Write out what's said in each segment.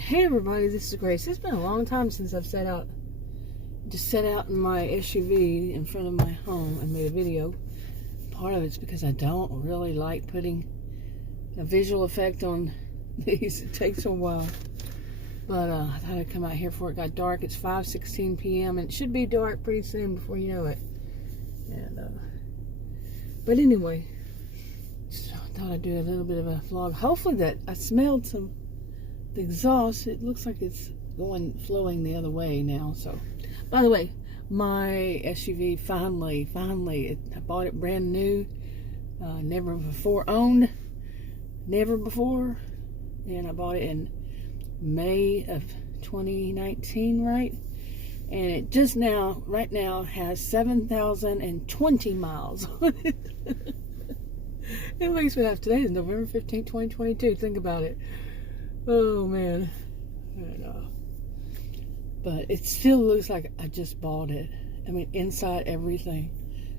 Hey everybody, this is Grace. It's been a long time since I've sat out in my SUV in front of my home and made a video. Part of it's because I don't really like putting a visual effect on these. It takes a while. But I thought I'd come out here before it got dark. It's 5:16 p.m. and it should be dark pretty soon before you know it. And but anyway, so I thought I'd do a little bit of a vlog. Hopefully that I smelled the exhaust. It looks like it's flowing the other way now. So, by the way, my SUV finally, I bought it brand new, never before owned, and I bought it in May of 2019, right? And it just right now has 7,020 miles on it. It makes me laugh. Today is November 15th, 2022. Think about it. Oh man, but it still looks like I just bought it. I mean, inside everything,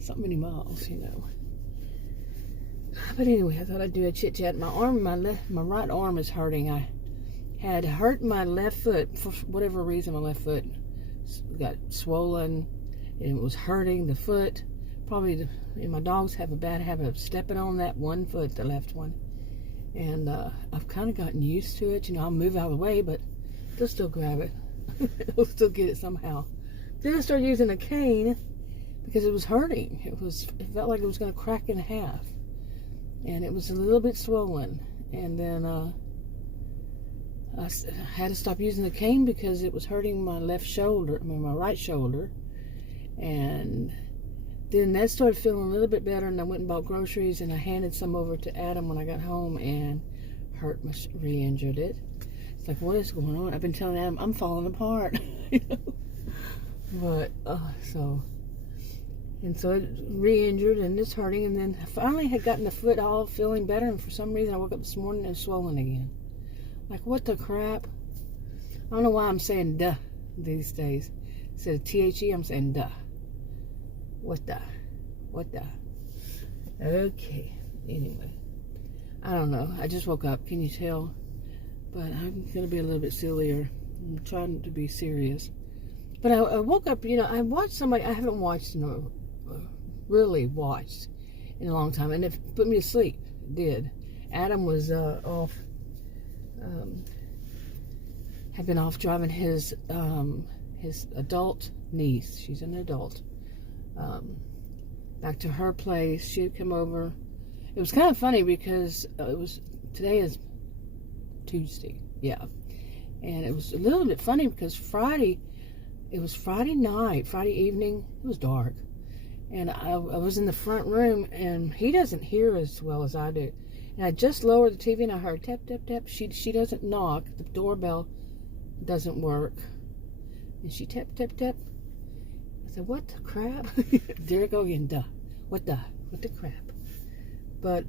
so many miles, you know. But anyway, I thought I'd do a chit chat. My right arm is hurting. I had hurt my left foot for whatever reason. My left foot got swollen, and it was hurting the foot. Probably, my dogs have a bad habit of stepping on that one foot, the left one. And I've kind of gotten used to it. You know, I'll move out of the way, but they'll still grab it. They'll still get it somehow. Then I started using a cane because it was hurting. It felt like it was going to crack in half. And it was a little bit swollen. And then I had to stop using the cane because it was hurting my left shoulder, my right shoulder. And then that started feeling a little bit better, and I went and bought groceries, and I handed some over to Adam when I got home, and re-injured it. It's like, what is going on? I've been telling Adam, I'm falling apart. You know? But, so it re-injured, and it's hurting, and then I finally had gotten the foot all feeling better, and for some reason I woke up this morning and it's swollen again. Like, what the crap? I don't know why I'm saying duh these days. Instead of THE, I'm saying duh. What the? Okay. Anyway, I don't know. I just woke up. Can you tell? But I'm going to be a little bit sillier. I'm trying to be serious. But I woke up, you know, I watched somebody I haven't watched, really watched in a long time. And it put me to sleep. It did. Adam was off, had been off driving his adult niece. She's an adult. Back to her place. She'd come over. It was kind of funny because today is Tuesday, yeah, and it was a little bit funny because it was Friday night, Friday evening. It was dark, and I was in the front room, and he doesn't hear as well as I do, and I just lowered the TV and I heard tap tap tap. She doesn't knock. The doorbell doesn't work, and she tap tap tap. I said, what the crap? There I go again, duh. What the crap? But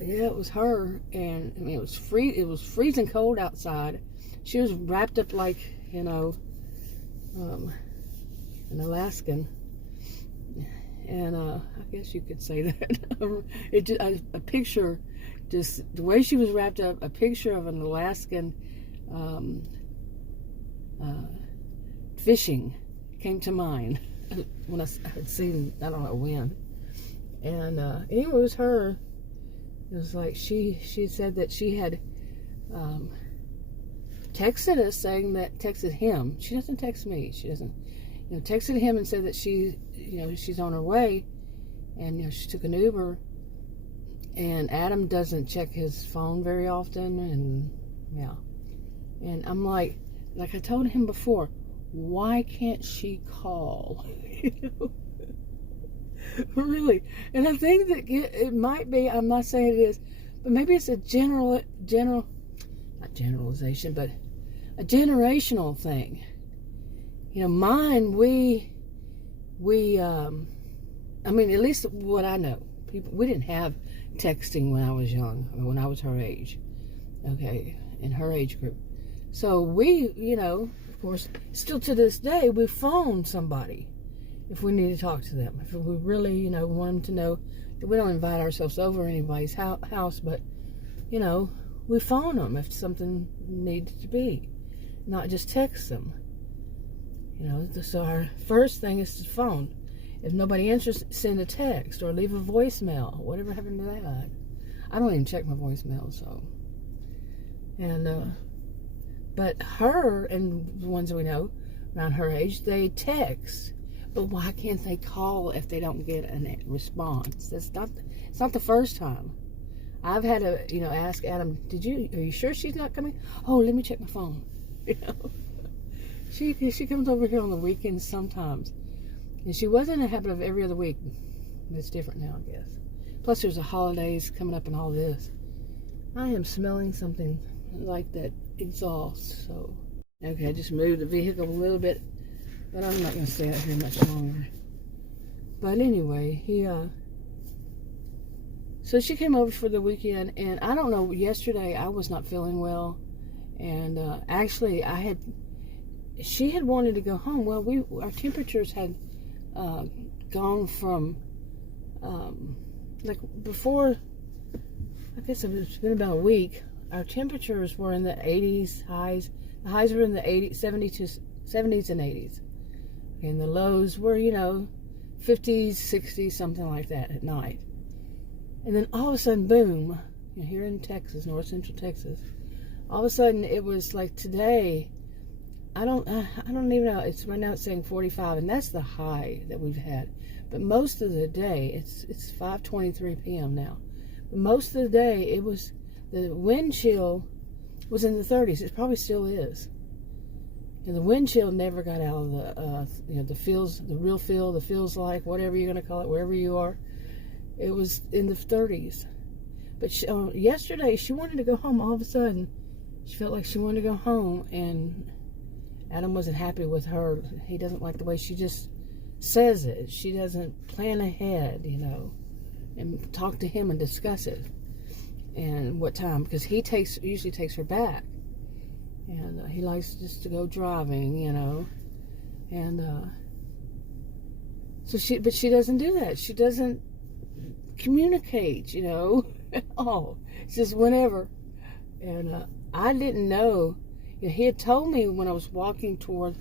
yeah, it was her, and I mean, it was freezing cold outside. She was wrapped up like, an Alaskan, and I guess you could say that. A picture, just the way she was wrapped up, a picture of an Alaskan fishing came to mind when I had seen, I don't know when. And anyway, it was her. It was like she said that she had texted us, texted him. She doesn't text me. She doesn't, texted him and said that she's on her way, and she took an Uber. And Adam doesn't check his phone very often, and yeah. And I'm like I told him before, why can't she call? Really. And I think that it might be, I'm not saying it is, but maybe it's a not generalization, but a generational thing. Mine, we I mean, at least what I know, we didn't have texting when I was young, when I was her age, okay, in her age group. So we, of course, still to this day, we phone somebody if we need to talk to them. If we really, want them to know that we don't invite ourselves over anybody's house, but, we phone them if something needs to be. not just text them. You know, so our first thing is the phone. If nobody answers, send a text or leave a voicemail. Whatever happened to that? I don't even check my voicemail, so. And, but her and the ones we know around her age, they text. But why can't they call if they don't get a response? It's not the first time. I've had to, you know, ask Adam, are you sure she's not coming? Oh, let me check my phone. You know, she comes over here on the weekends sometimes. And she was in a habit of every other week. It's different now, I guess. Plus, there's the holidays coming up and all this. I am smelling something like that exhaust. So, okay, I just moved the vehicle a little bit, but I'm not going to stay out here much longer. But anyway, so she came over for the weekend, and I don't know, yesterday I was not feeling well. And actually, she had wanted to go home. Well, our temperatures had gone from like before, I guess it's been about a week, our temperatures were in the 80s highs. The highs were in the 70s and 80s, and the lows were, you know, 50s, 60s, something like that at night. And then all of a sudden, boom, you know, here in Texas, north central Texas, all of a sudden it was like today, I don't even know. It's right now it's saying 45, and that's the high that we've had. But most of the day, it's 5:23 p.m. now. But most of the day, it was the wind chill was in the 30s. It probably still is. And the wind chill never got out of the you know, the real feel, the feels like, whatever you're gonna call it, wherever you are. It was in the 30s. But yesterday, she wanted to go home. All of a sudden, she felt like she wanted to go home, and Adam wasn't happy with her. He doesn't like the way she just says it. She doesn't plan ahead, you know, and talk to him and discuss it. And what time, because he usually takes her back. And he likes just to go driving, you know. And but she doesn't do that. She doesn't communicate, you know, at all. It's just whenever. And I didn't know. You know, he had told me when I was walking toward,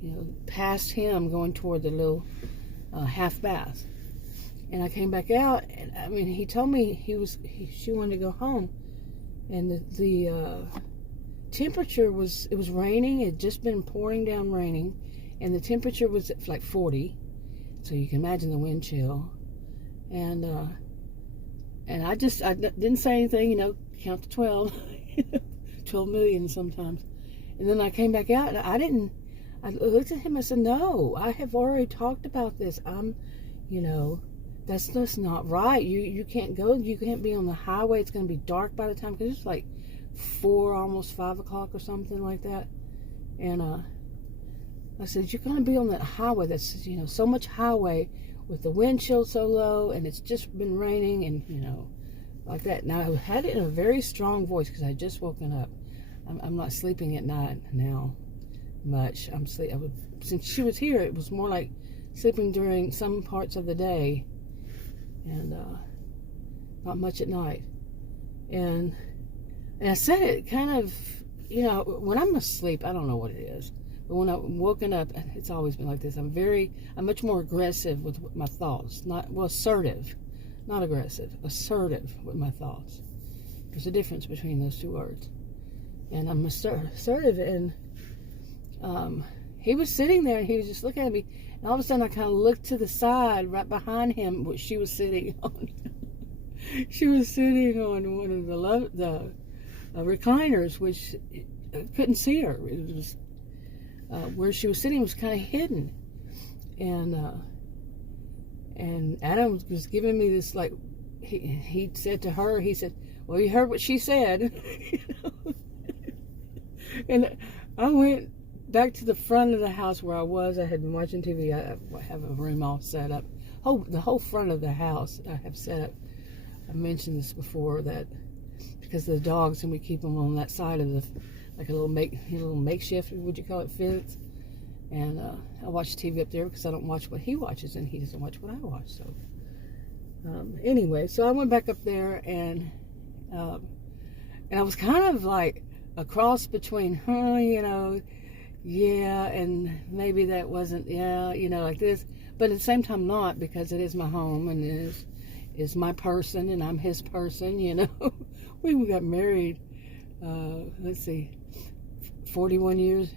you know, past him, going toward the little half bath. And I came back out, and I mean, he told me she wanted to go home. And the temperature it was raining. It had just been pouring down raining. And the temperature was like 40. So you can imagine the wind chill. And I didn't say anything, you know, count to 12. 12 million sometimes. And then I came back out, and I looked at him and said, no, I have already talked about this. You know, that's just not right. You can't go, you can't be on the highway. It's going to be dark by the time, because it's like 4, almost 5 o'clock or something like that. And I said, you're going to be on that highway that's, you know, so much highway with the wind chill so low, and it's just been raining, and, you know, like that. Now, I had it in a very strong voice because I had just woken up. I'm not sleeping at night now much. Since she was here, it was more like sleeping during some parts of the day, and not much at night. And I said it kind of, you know, when I'm asleep, I don't know what it is. But when I'm woken up, it's always been like this. I'm much more aggressive with my thoughts. Assertive. Not aggressive, assertive with my thoughts. There's a difference between those two words. And I'm assertive, and he was sitting there, and he was just looking at me, and all of a sudden I kind of looked to the side, right behind him, which she was sitting on. She was sitting on one of the recliners, which I couldn't see her. It was where she was sitting was kind of hidden, and Adam was giving me this, like, he said to her, he said, well, you heard what she said. You know? And I went back to the front of the house where I was. I had been watching TV. I have a room all set up. The whole front of the house I have set up. I mentioned this before, that because of the dogs, and we keep them on that side of like a little makeshift, would you call it, fence. And I watch TV up there because I don't watch what he watches, and he doesn't watch what I watch. So anyway, so I went back up there, and I was kind of like, a cross between, you know, yeah, and maybe that wasn't, yeah, you know, like this, but at the same time not, because it is my home and it is my person and I'm his person, you know. We got married, let's see, 41 years,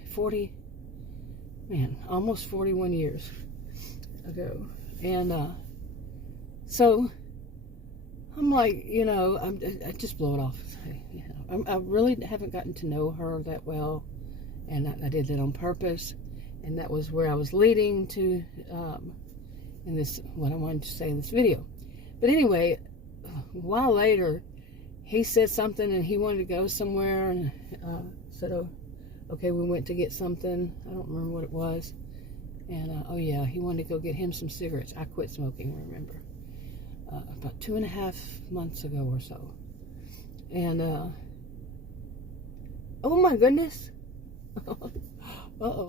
almost 41 years ago. And so I'm like, you know, I just blow it off. You know, I really haven't gotten to know her that well, and I did that on purpose, and that was where I was leading to in this, what I wanted to say in this video. But anyway, a while later, he said something, and he wanted to go somewhere, and said, oh, okay, we went to get something. I don't remember what it was. And, oh yeah, he wanted to go get him some cigarettes. I quit smoking, remember, about 2.5 months ago or so. And, oh my goodness. Uh-oh.